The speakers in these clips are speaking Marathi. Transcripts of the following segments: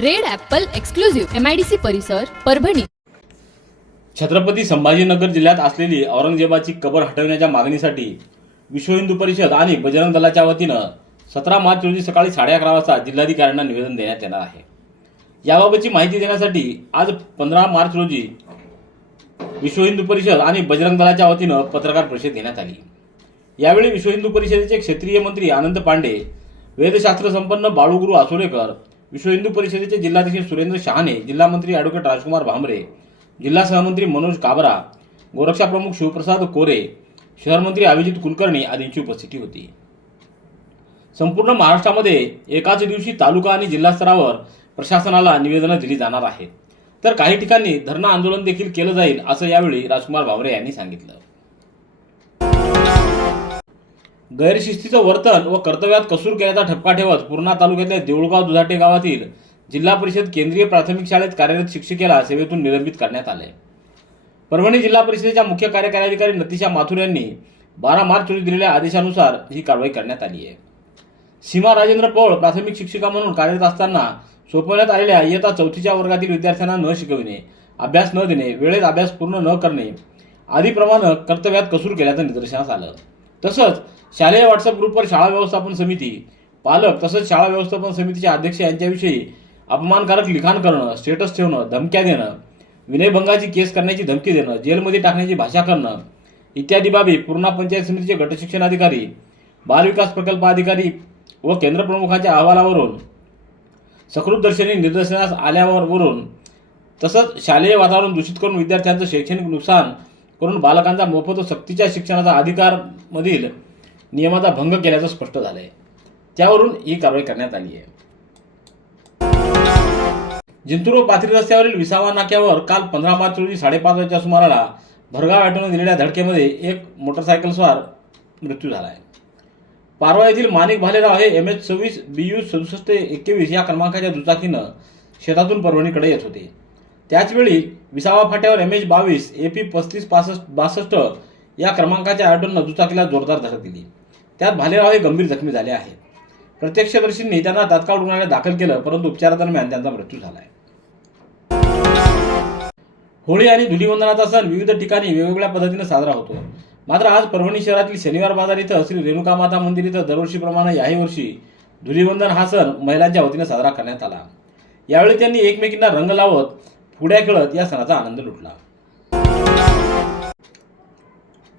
Red apple exclusive. MIDC परिसर परभणी. छत्रपती संभाजीनगर जिल्ह्यात असलेली औरंगजेबाची कबर हटवण्याच्या मागणीसाठी विश्व हिंदू परिषद आणि बजरंग दलाच्या वतीनं सतरा मार्च रोजी सकाळी साडे अकरा वाजता जिल्हाधिकाऱ्यांना निवेदन देण्यात येणार आहे. याबाबतची माहिती देण्यासाठी आज पंधरा मार्च रोजी विश्व हिंदू परिषद आणि बजरंग दलाच्या वतीनं पत्रकार परिषद घेण्यात आली. यावेळी विश्व हिंदू परिषदेचे क्षेत्रीय मंत्री आनंद पांडे वेदशास्त्र संपन्न बाळूगुरू आसोलेकर विश्व हिंदू परिषदेचे जिल्हाध्यक्ष सुरेंद्र शहाणे जिल्हा मंत्री ॲडव्होकेट राजकुमार भांबरे जिल्हा सहमंत्री मनोज काबरा गोरक्षा प्रमुख शिवप्रसाद कोरे शहर मंत्री अभिजित कुलकर्णी आदींची उपस्थिती होती. संपूर्ण महाराष्ट्रामध्ये एकाच दिवशी तालुका आणि जिल्हा स्तरावर प्रशासनाला निवेदनं दिली जाणार आहेत. तर काही ठिकाणी धरणं आंदोलन देखील केलं जाईल असं यावेळी राजकुमार भावरे यांनी सांगितलं. गैरशिस्तीचं वर्तन व कर्तव्यात कसूर केल्याचा ठपका ठेवत पूर्णा तालुक्यातल्या देऊळगाव दुधाटे गावातील जिल्हा परिषद केंद्रीय प्राथमिक शाळेत कार्यरत शिक्षिकेला सेवेतून निलंबित करण्यात आले. परभणी जिल्हा परिषदेच्या मुख्य कार्यकारी अधिकारी नतिशा माथुर यांनी बारा मार्च रोजी दिलेल्या आदेशानुसार ही कारवाई करण्यात आली आहे. सीमा राजेंद्र पौळ प्राथमिक शिक्षिका म्हणून कार्यरत असताना सोपवण्यात आलेल्या इयत्ता चौथीच्या वर्गातील विद्यार्थ्यांना न शिकविणे अभ्यास न देणे वेळेत अभ्यास पूर्ण न करणे आदीप्रमाणे कर्तव्यात कसूर केल्याचं निदर्शनास आलं. तसंच शालेय व्हॉट्सअप ग्रुपवर शाळा व्यवस्थापन समिती पालक तसंच शाळा व्यवस्थापन समितीचे अध्यक्ष यांच्याविषयी अपमानकारक लिखाण करणं स्टेटस ठेवणं धमक्या देणं विनयभंगाची केस करण्याची धमकी देणं जेलमध्ये टाकण्याची भाषा करणं इत्यादी बाबी पूर्णा पंचायत समितीचे गटशिक्षण अधिकारी बालविकास प्रकल्प अधिकारी व केंद्रप्रमुखांच्या अहवालावरून सकृतदर्शनी निदर्शनास आल्यावर वरून तसंच शालेय वातावरण दूषित करून विद्यार्थ्यांचं शैक्षणिक नुकसान करून बालकांचा मोफत व सक्तीच्या शिक्षणाचा अधिकारमधील नियमाचा भंग केल्याचं स्पष्ट झालंय. त्यावरून ही कारवाई करण्यात आली आहे. जिंतूर पाथरी रस्त्यावरील विसावा नाक्यावर काल पंधरा मार्च रोजी साडेपाच वाजच्या सुमाराला भरगाव ऑटोने दिलेल्या धडकेमध्ये एक मोटरसायकलस्वार मृत्यू झाला आहे पारवा येथील माणिक भालेराव हे एम एच सव्वीस बी यू सदुसष्ट एकवीस या क्रमांकाच्या दुचाकीनं शेतातून परभणीकडे येत होते. त्याचवेळी विसावा फाट्यावर एम एच बावीस ए पी पस्तीस पासष्ट बासष्ट या क्रमांकाच्या आठवणनं दुचाकीला जोरदार धडक दिली. त्यात भालेराव हे गंभीर जखमी झाले आहेत. प्रत्यक्षदर्शींनी त्यांना तात्काळ रुग्णालयात दाखल केलं परंतु उपचारादरम्यान त्यांचा मृत्यू झाला आहे होळी आणि धुलीवंदनाचा सण विविध ठिकाणी वेगवेगळ्या पद्धतीने साजरा होतो. मात्र आज परभणी शहरातील शनिवार बाजार इथं श्री रेणुका माता मंदिर इथं दरवर्षीप्रमाणे याही वर्षी धुलीवंदन हा सण महिलांच्या वतीने साजरा करण्यात आला. यावेळी त्यांनी एकमेकींना रंग लावत फुड्या खेळत या सणाचा आनंद लुटला.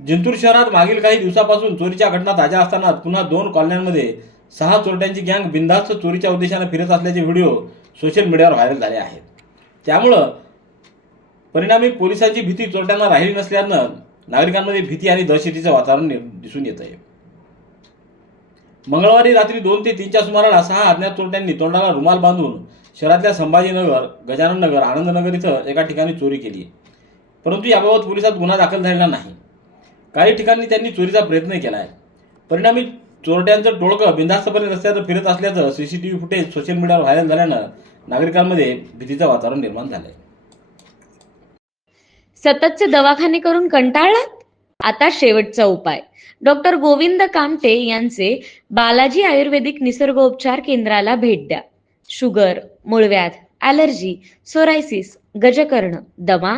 जिंतूर शहरात मागील काही दिवसापासून चोरीच्या घटना ताज्या असताना पुन्हा दोन कॉलन्यांमध्ये सहा चोरट्यांची गँग बिनधास्त चोरीच्या उद्देशाने फिरत असल्याचे व्हिडिओ सोशल मीडियावर व्हायरल झाले आहेत. त्यामुळं परिणामी पोलिसांची भीती चोरट्यांना राहिली नसल्यानं नागरिकांमध्ये भीती आणि दहशतीचं वातावरण दिसून येत आहे मंगळवारी रात्री दोन ते तीनच्या सुमाराला सहा अज्ञात चोरट्यांनी तोंडाला रुमाल बांधून शहरातल्या संभाजीनगर गजानन नगर आनंदनगर इथं एका ठिकाणी चोरी केली. परंतु याबाबत पोलिसात गुन्हा दाखल झालेला नाही. काही ठिकाणी त्यांनी चोरीचा प्रयत्न केला आहे. परिणामी चोरट्यांचं टोळकं बिंदास्तपणे रस्त्यावर फिरत असल्याचं सीसीटीव्ही फुटेज सोशल मीडियावर व्हायरल झाल्यानं नागरिकांमध्ये भीतीचं वातावरण निर्माण झालंय. सततचे दवाखाने करून कंटाळलात? आता शेवटचा उपाय. डॉक्टर गोविंद कामटे यांचे बालाजी आयुर्वेदिक निसर्गोपचार केंद्राला भेट द्या. शुगर मूळव्याध ॲलर्जी सोरायसिस गजकर्ण दमा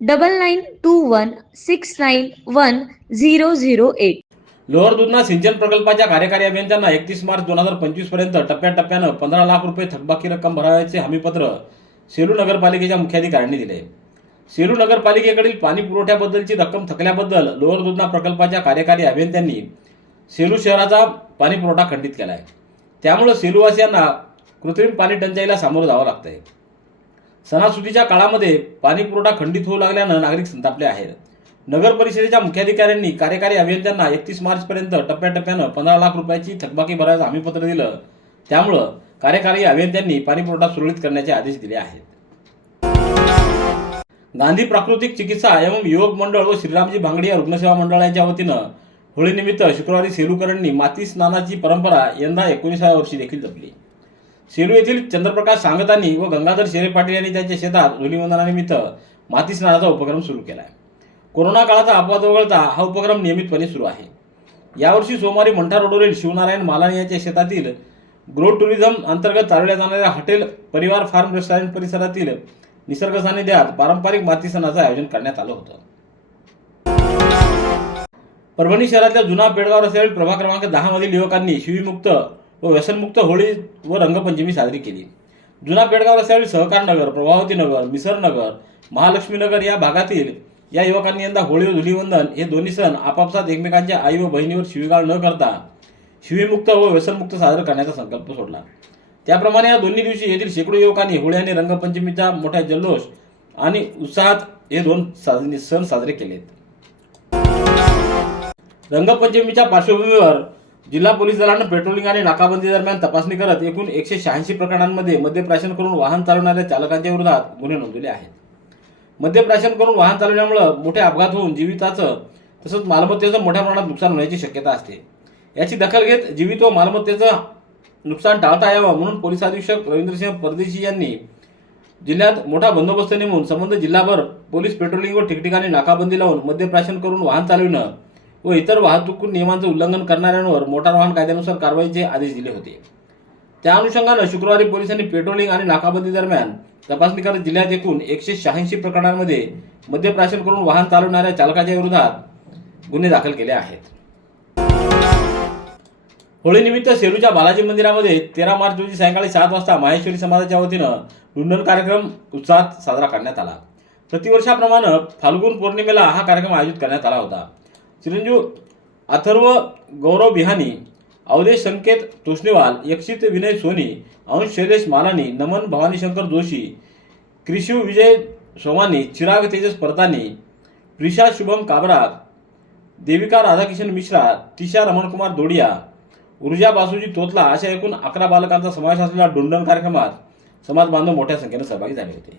double nine two one six nine one zero zero eight lower Dudhna सिंचन प्रकल्पाच्या कार्यकारी अभियंत्यांना एकतीस मार्च दोन हजार पंचवीसपर्यंत टप्प्याटप्प्यानं पंधरा लाख रुपये थकबाकी रक्कम भरावयाचे हमीपत्र सेलू नगरपालिकेच्या मुख्याधिकाऱ्यांनी दिले. सेलू नगरपालिकेकडील पाणी पुरवठ्याबद्दलची रक्कम थकल्याबद्दल लोअर दुधना प्रकल्पाच्या कार्यकारी अभियंत्यांनी सेलू शहराचा पाणी पुरवठा खंडित केला आहे त्यामुळे सेलूवासियांना कृत्रिम पाणी टंचाईला सामोरं जावं लागतं आहे सणासुदीच्या काळामध्ये पाणीपुरवठा खंडित होऊ लागल्यानं नागरिक संतापले आहेत. नगर परिषदेच्या मुख्याधिकाऱ्यांनी कार्यकारी अभियंत्यांना एकतीस मार्चपर्यंत टप्प्याटप्प्यानं पंधरा लाख रुपयाची थकबाकी भरायचं हमीपत्र दिलं. त्यामुळं कार्यकारी अभियंत्यांनी पाणीपुरवठा सुरळीत करण्याचे आदेश दिले आहेत. गांधी प्राकृतिक चिकित्सा एवं योग मंडळ व श्रीरामजी भांगडी या रुग्णसेवा मंडळाच्या वतीनं होळीनिमित्त शुक्रवारी सेलूकरांनी माती स्नानाची परंपरा यंदा एकोणीसाव्या वर्षी देखील जपली. सेलू येथील चंद्रप्रकाश सांगतानी व गंगाधर शेरे पाटील यांनी त्यांच्या शेतात धुलीवंदनानिमित्त माती स्नानाचा उपक्रम सुरू केला आहे कोरोना काळाचा अपवाद वगळता हा उपक्रम नियमितपणे सुरू आहे. यावर्षी सोमवारी मंठा रोडवरील शिवनारायण मालानी यांच्या शेतातील ग्रो टुरिझम अंतर्गत चालवल्या जाणाऱ्या हॉटेल परिवार फार्म रेस्टॉरंट परिसरातील निसर्ग सानिध्यात पारंपरिक माती सणाचं आयोजन करण्यात आलं होतं. परभणी शहरातल्या जुना पेडगाव रस्त्यावरील प्रभाग क्रमांक दहा मधील युवकांनी शिवीमुक्त व व्यसनमुक्त होळी व रंगपंचमी साजरी केली. जुना पेडगाव रस्त्यावरील सहकार नगर प्रभावती नगर मिसर नगर महालक्ष्मी नगर या भागातील या युवकांनी यंदा होळी व धुलीवंदन हे दोन्ही सण आपापसात एकमेकांच्या आई व बहिणीवर शिवीगाळ न करता शिवीमुक्त व व्यसनमुक्त साजरा करण्याचा संकल्प सोडला. त्याप्रमाणे या दोन्ही दिवशी येथील शेकडो युवकांनी होळी आणि रंगपंचमीचा मोठ्या जल्लोष आणि उत्साहात हे दोन साजरे- सण साजरे केलेत. रंगपंचमीच्या पार्श्वभूमीवर जिल्हा पोलीस दलानं पेट्रोलिंग आणि नाकाबंदी दरम्यान तपासणी करत एकूण एकशे शहाऐंशी प्रकरणांमध्ये मद्यप्राशन करून वाहन चालवणाऱ्या चालकांच्या विरोधात गुन्हे नोंदवले आहेत. मद्यप्राशन करून वाहन चालवल्यामुळं मोठे अपघात होऊन जीविताचं तसंच मालमत्तेचं मोठ्या प्रमाणात नुकसान होण्याची शक्यता असते. याची दखल घेत जीवित व मालमत्तेचं नुकसान टाळता यावं म्हणून पोलीस अधीक्षक रवींद्रसिंह परदेशी यांनी जिल्ह्यात मोठा बंदोबस्त नेमून संबंध जिल्हाभर पोलीस पेट्रोलिंग व ठिकठिकाणी नाकाबंदी लावून मद्यप्राशन करून वाहन चालविणं व इतर वाहतूक नियमांचं उल्लंघन करणाऱ्यांवर मोटार वाहन कायद्यानुसार कारवाईचे आदेश दिले होते. त्या अनुषंगानं शुक्रवारी पोलिसांनी पेट्रोलिंग आणि नाकाबंदी दरम्यान तपासणी करत जिल्ह्यात एकूण एकशे शहाऐंशी प्रकरणांमध्ये मद्यप्राशन करून वाहन चालवणाऱ्या चालकाच्या विरोधात गुन्हे दाखल केले आहेत. होळीनिमित्त सेलूच्या बालाजी मंदिरामध्ये तेरा मार्च रोजी सायंकाळी सात वाजता माहेश्वरी समाजाच्या वतीनं मुंडन कार्यक्रम उत्साहात साजरा करण्यात आला. प्रतिवर्षाप्रमाणे फाल्गुन पौर्णिमेला हा कार्यक्रम आयोजित करण्यात आला होता. चिरंजीव अथर्व गौरव बिहानी अवधेश संकेत तोष्णीवाल यक्षित विनय सोनी अंश शैलेश मालानी नमन भवानीशंकर जोशी क्रिशिव विजय सोमानी चिराग तेजस परतानी प्रिशा शुभम काबरा देविका राधाकिशन मिश्रा तिशा रमणकुमार दोडिया ऊर्जा बासूजी तोतला अशा एकूण अकरा बालकांचा समावेश असलेल्या डुंडन कार्यक्रमात समाज बांधव मोठ्या संख्येने सहभागी झाले होते.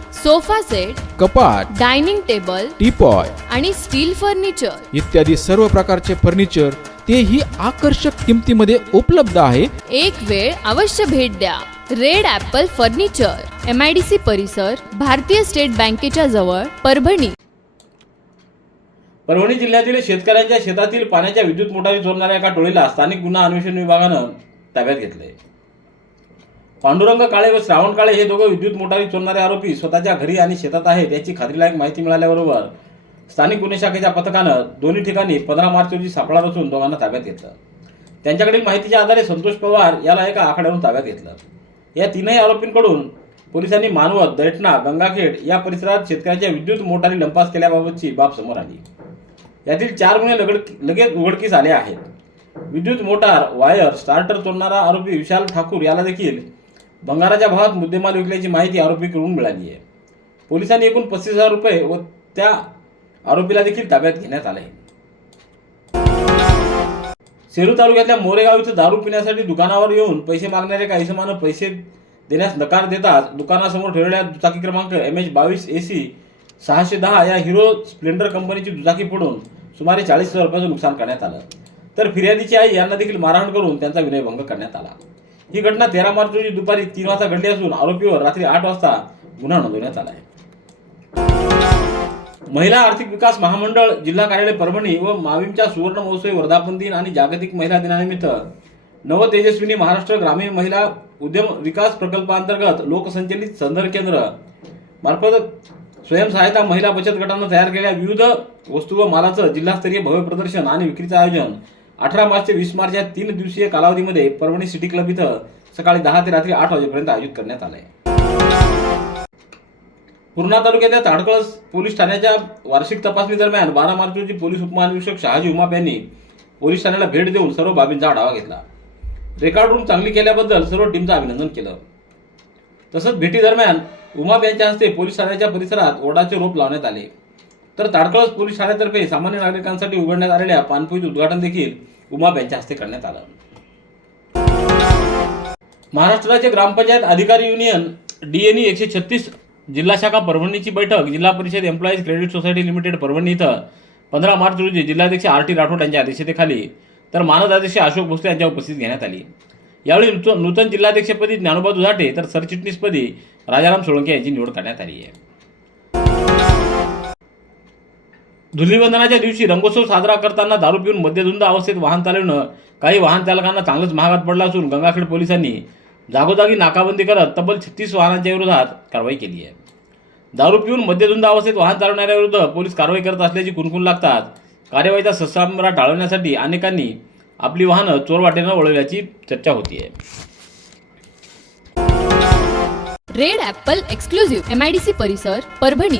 sofa set कपाट डायनिंग टेबल टीपॉय आणि स्टील फर्निचर. इत्यादी सर्व प्रकारचे फर्निचर तेही आकर्षक किमतीमध्ये उपलब्ध आहे. एक वेळ अवश्य भेट द्या. Red apple furniture M I D C परिसर भारतीय स्टेट बँकेच्या जवळ परभणी. परभणी जिल्ह्यातील शेतकऱ्यांच्या शेतातील पाण्याच्या विद्युत मोटारी चोरणाऱ्या एका टोळीला स्थानिक गुन्हा अन्वेषण विभागानं ताब्यात घेतलंय. पांडुरंग काळे व श्रावण काळे हे दोघं विद्युत मोटारी चोरणारे आरोपी स्वतःच्या घरी आणि शेतात आहेत याची खात्रीलायक माहिती मिळाल्याबरोबर स्थानिक गुन्हे शाखेच्या पथकानं दोन्ही ठिकाणी पंधरा मार्च रोजी सापळा रचून दोघांना ताब्यात घेतलं. त्यांच्याकडील माहितीच्या आधारे संतोष पवार याला एका आखाड्यावरून ताब्यात घेतलं. या तीनही आरोपींकडून पोलिसांनी मानवत दैठणा गंगाखेड या परिसरात शेतकऱ्याच्या विद्युत मोटारी लंपास केल्याबाबतची बाब समोर आली. यातील चार गुन्हे लगड लगेच उघडकीस आले आहेत. विद्युत मोटार वायर स्टार्टर चोरणारा आरोपी विशाल ठाकूर याला देखील भंगाराच्या भावात मुद्देमाल विकल्याची माहिती आरोपीकडून मिळाली आहे. पोलिसांनी एकूण पस्तीस हजार रुपये व त्या आरोपीला देखील ताब्यात घेण्यात आले सेलू तालुक्यातल्या मोरेगाव इथं दारू पिण्यासाठी दुकानावर येऊन पैसे मागणाऱ्या काही इसमानं पैसे देण्यास नकार देताच दुकानासमोर ठेवलेल्या दुचाकी क्रमांक एम एच बावीस ए सी सहाशे दहा या हिरो स्प्लेंडर कंपनीची दुचाकी फोडून सुमारे चाळीस हजार रुपयाचं नुकसान करण्यात आलं. तर फिर्यादीची आई यांना देखील मारहाण करून त्यांचा विनयभंग करण्यात आला. ही घटना तेरा मार्च रोजी दुपारी तीन वाजता घडली असून आरोपीवर रात्री आठ वाजता गुन्हा नोंदवण्यात आला आहे. महिला आर्थिक विकास महामंडळ जिल्हा कार्यालय परभणी व माविमच्या सुवर्ण महोत्सवी वर्धापन दिन आणि जागतिक महिला दिनानिमित्त नव तेजस्विनी महाराष्ट्र ग्रामीण महिला उद्यम विकास प्रकल्पांतर्गत लोकसंचलित संदर्भ केंद्र मार्फत स्वयंसहायता महिला बचत गटांना तयार केलेल्या विविध वस्तू व मालाचं जिल्हास्तरीय भव्य प्रदर्शन आणि विक्रीचं आयोजन अठरा मार्च ते वीस मार्च या तीन दिवसीय कालावधीमध्ये परभणी सिटी क्लब इथं सकाळी दहा ते रात्री आठ वाजेपर्यंत आयोजित करण्यात आलं आहे पूर्णा तालुक्यातल्या ताडकळस पोलीस ठाण्याच्या वार्षिक तपासणी दरम्यान बारा मार्च रोजी पोलीस उपमहानिरीक्षक शहाजी उमाप यांनी पोलीस ठाण्याला भेट देऊन सर्व बाबींचा आढावा घेतला. रेकॉर्ड रूम चांगली केल्याबद्दल सर्व टीमचं अभिनंदन केलं. तसंच भेटीदरम्यान उमाप यांच्या हस्ते पोलीस ठाण्याच्या परिसरात ओढाचे रोप लावण्यात आले. तर ताडकळस पोलीस ठाण्यातर्फे सामान्य नागरिकांसाठी उघडण्यात आलेल्या पानपोईचं उद्घाटन देखील उमाप यांच्या हस्ते करण्यात आलं. महाराष्ट्र ग्रामपंचायत अधिकारी युनियन डीएनई एकशे छत्तीस जिल्हा शाखा परभणीची बैठक Zilla Parishad employees credit society limited Parbhani इथं पंधरा मार्च रोजी जिल्हाध्यक्ष आर टी राठोड यांच्या अध्यक्षतेखाली तर मानदाध्यक्ष अशोक भोसले यांच्या उपस्थित घेण्यात आली. यावेळी नूतन नूतन जिल्हाध्यक्षपदी ज्ञानोबा दुधाटे तर सरचिटणीसपदी राजाराम सोळंके यांची निवड करण्यात आली आहे. धुलीवंदनाच्या दिवशी रंगोत्सव साजरा करताना दारू पिऊन मद्यधुंद अवस्थेत वाहन चालवणं काही वाहन चालकांना चांगलंच महागात पडला असून गंगाखेड पोलिसांनी जागोजागी नाकाबंदी करत तब्बल छत्तीस वाहनांच्या विरोधात कारवाई केली आहे. दारू पिऊन मद्यधुंद अवस्थेत वाहन चालवणाऱ्याविरुद्ध पोलीस कारवाई करत असल्याची कुणकुण लागतात कार्यवाहीचा ससामरा टाळवण्यासाठी अनेकांनी आपली वाहनं चोरवाटेनं वळवल्याची चर्चा होतीये. Red apple exclusive M I D C परिसर परभणी.